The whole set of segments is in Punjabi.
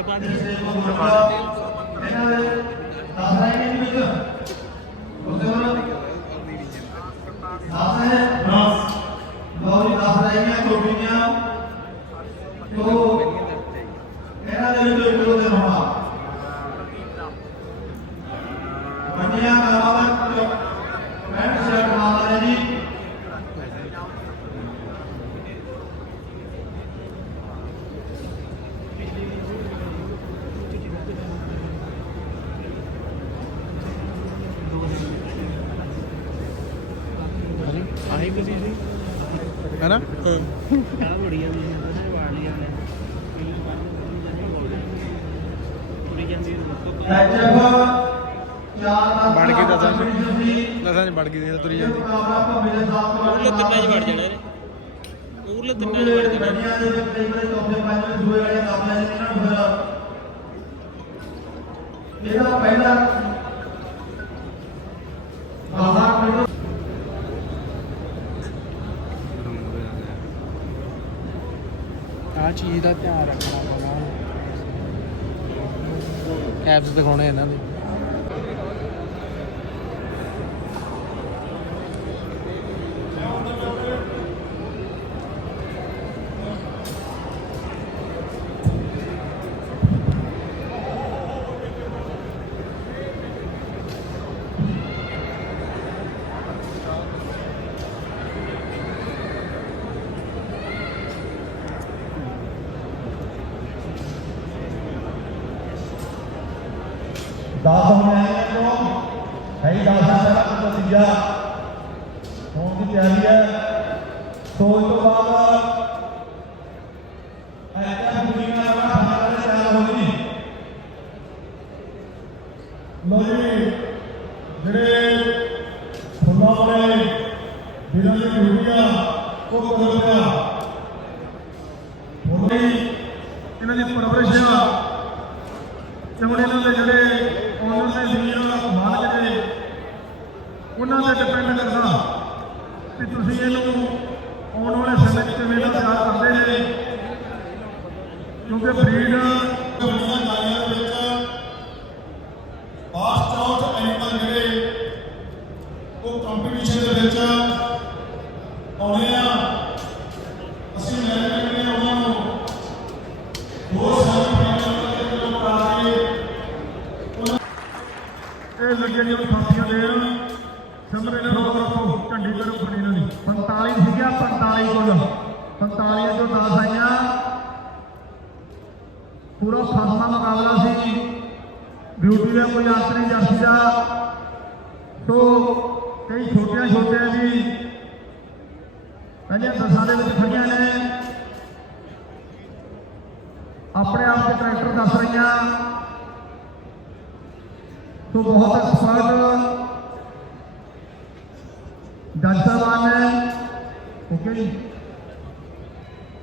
ke Bandung. ਆਹੀ ਕੁਝ ਸੀ ਹੈਨਾ? ਬੜੀ ਆ ਵੀ ਉਹਨੇ ਵਾੜ ਲਿਆ ਨੇ ਪੂਰੀ ਜਾਂਦੀ ਹੈ ਐਚਐਫ ਚਾਰ ਬਣ ਗਈ ਦਸਾਂ ਚ। ਦਸਾਂ ਚ ਵੜ ਗਈ ਸੀ ਤੁਰੀ ਜਾਂਦੀ। ਦੇ ਉਰਲੇ ਤਿੰਨਾਂ 'ਚ ਵੜ ਜਾਣਾ ਨੇ ਉਰਲੇ ਤਿੰਨਾਂ 'ਚ ਵੜ ਜਾਣਾ। ਦੇ ਵਿੱਚ ਕਈ ਵਾਰੀ ਚੌਥੇ ਪੰਜਵੇਂ ਸੂਏ ਵਾਲੇ ਕੰਮ ਲੈ ਜਾਂਦੇ ਇਹਨਾਂ ਨੂੰ ਫਿਰ ਇਹਦਾ ਪਹਿਲਾ ਬਾਹਰ ਆ ਚੀਜ਼ ਦਾ ਧਿਆਨ ਰੱਖਣਾ ਪੈਣਾ। ਕੈਪਸ ਦਿਖਾਉਣੇ ਇਹਨਾਂ ਦੇ। ਦਸ ਹੋਣੇ ਤੋਂ ਹੈ ਹੀ ਦਸ ਸਾਡਾ ਨਤੀਜਾ ਹੋਣ ਦੀ ਤਿਆਰੀ ਹੈ ਸੋ ਇਸ ਤੋਂ ਬਾਅਦ ਐਕਟਿਵ ਦੁਨੀਆ ਦਾ ਫਾਈਨਲ ਤਿਆਰ ਹੋ ਗਈ ਲੋ ਜੀ ਜਿਹੜੇ ਫੁੱਲਾਂ ਵਾਲੇ ਵੀਰਾਂ ਦੀ ਡਿਊਟੀਆਂ ਉਹ ਕਰ ਰਿਹਾ ਫੁੱਲ ਇਹਨਾਂ ਦੀ ਪਰਵਰਿਸ਼ ਆ ਕਿਉਂਕਿ ਇਹਨਾਂ ਦੇ ਜਿਹੜੇ ਆਨਰ ਦੇ ਸੀਨੀਅਰ ਮਾਲਕ ਨੇ ਉਹਨਾਂ ਤੇ ਡਿਪੈਂਡ ਕਰਦਾ ਕਿ ਤੁਸੀਂ ਇਹਨੂੰ ਆਉਣ ਵਾਲੇ ਸਮੇਂ 'ਚ ਕਿਵੇਂ ਦਾ ਤਿਆਰ ਕਰਦੇ ਨੇ। ਕਿਉਂਕਿ ਬਰੀਡ ਗਾਈਆਂ ਦੇ ਵਿੱਚ ਬਾਸ ਚੌਥ ਐਨੀਮਲ ਜਿਹੜੇ ਉਹ ਕੰਪੀਟੀਸ਼ਨ ਦੇ ਵਿੱਚ ਆਉਣੇ ਆ। ਅਸੀਂ ਮੈਨੇਜਮੈਂਟ ਨੇ ਉਹਨਾਂ ਨੂੰ। ਬਹੁਤ ਸਾਰੀ ਪ੍ਰੋਬਲਮ ਦੇ ਵਿੱਚ ਕਰਾ ਕੇ ਇਹ ਲੱਗੇ ਜੀ ਸਾਥੀਆਂ ਦੇਣ ਸਿਮਰਨ ਨੂੰ ਰੱਖੋ, ਝੰਡੀ ਤੇ ਰੱਖਣੀ ਇਹਨਾਂ ਦੀ 45 ਸੀਗਾ 45 ਕੁੱਲ। 45 ਚੋਂ 10 ਆਈਆਂ। ਪੂਰਾ ਖਾਸਾ ਮੁਕਾਬਲਾ ਸੀ। ਬਿਊਟੀ ਦਾ ਕੋਈ ਅੰਤ ਨਹੀਂ ਜਰਸੀ ਦਾ ਸੋ, ਕਈ ਛੋਟੀਆਂ ਛੋਟੀਆਂ ਵੀ ਪਹਿਲੇ ਦਸਾਂ ਦੇ ਵਿੱਚ ਖੜੀਆਂ ਨੇ। ਆਪਣੇ ਆਪ ਦੇ ਟਰੈਕਟਰ ਦੱਸ ਰਹੀਆਂ। ਸੋ ਬਹੁਤ ਐਕਸਪਰਟ ओके जी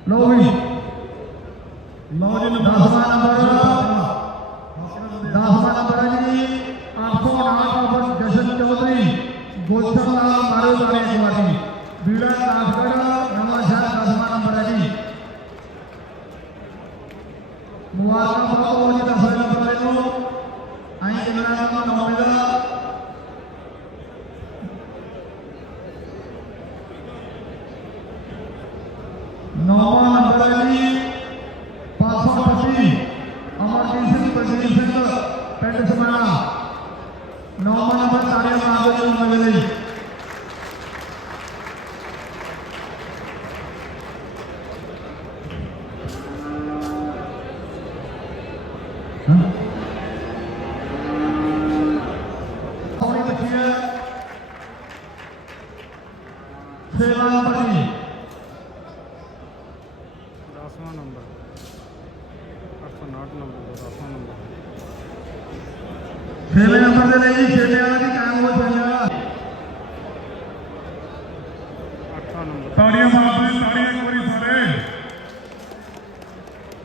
लो भी लो जी दसवा नंबर दसवा नंबर है जी आठ सौ आठ नंबर जशन चौधरी गोचर लाल मारो जाने की बात ਪਿੰਡ ਸਮਾਣਾ ਨੌਵਾਂ ਨੰਬਰ ਤਾੜੀਆਂ ਮਾਰਦੇ ਜੀ। ਨਵੇਂ ਲਈ ਛੇਵੇਂ ਨੰਬਰ ਦੇ ਲਈ ਛੇਵੇਂ ਵਾਲਾ ਦੀ 8ਵਾਂ ਨੰਬਰ ਤਾੜੀਆਂ ਮਾਰਦੇ ਤਾੜੀਆਂ ਇੱਕ ਵਾਰੀ ਸਾਰੇ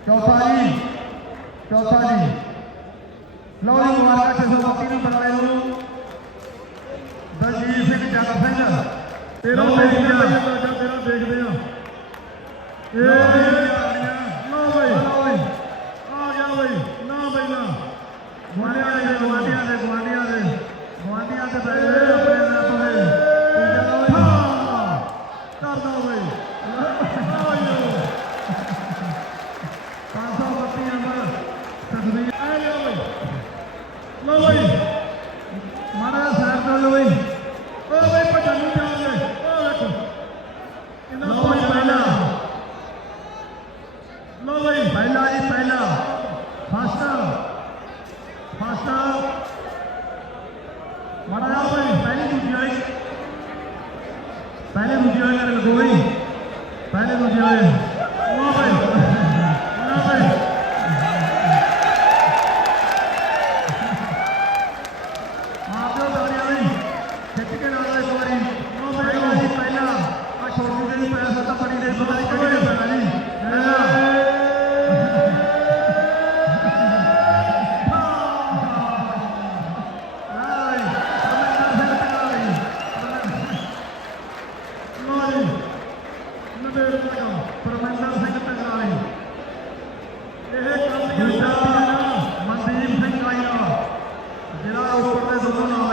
ਚੌਥਾ ਜੀ ਚੌਥਾ ਜੀ। ਲਓ ਜੀ ਮੁਬਾਰਕ 632 ਨੰਬਰ ਵਾਲੇ ਨੂੰ ਦਲਜੀਤ ਸਿੰਘ ਜੱਟ ਸਿੰਘ। ਤੇਰਾ ਦੇਖਦੇ ਆ ਤੇਰਾ ਦੇਖਦੇ ਆ ਇਹ ਲੋ ਬਈ, ਪਹਿਲਾ ਜੀ, ਪਹਿਲਾ। ਫਸਟ। ਫਸਟ। ਮਾਰਾ ਬਈ, ਪਹਿਲੀ ਦੂਜੀ ਵਾਲੀ। ਪਹਿਲੇ ਦੂਜੀ ਵਾਲੀ ਨਾਲ ਲੱਗੋ ਬਈ। ਪਹਿਲੇ ਦੂਜੀ ਵਾਲੀ। ਪਰਮਿੰਦਰ ਸਿੰਘ ਟੰਗਰਾਲੀ ਇਹ ਕੰਮ ਜਿਹੜਾ ਮਨਦੀਪ ਸਿੰਘ ਆਇਆ ਜਿਹੜਾ ਉੱਪਰ ਦੇ ਦੋਨੋਂ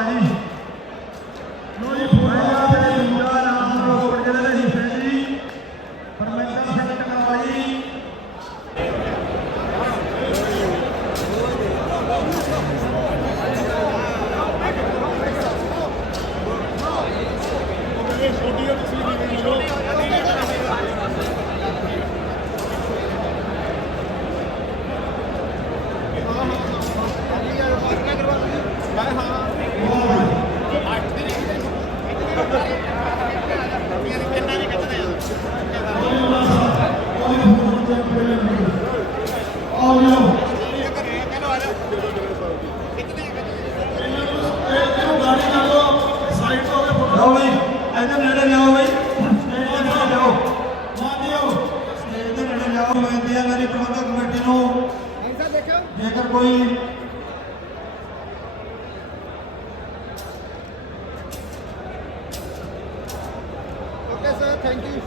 thank you.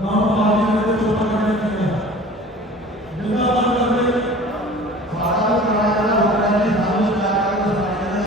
No.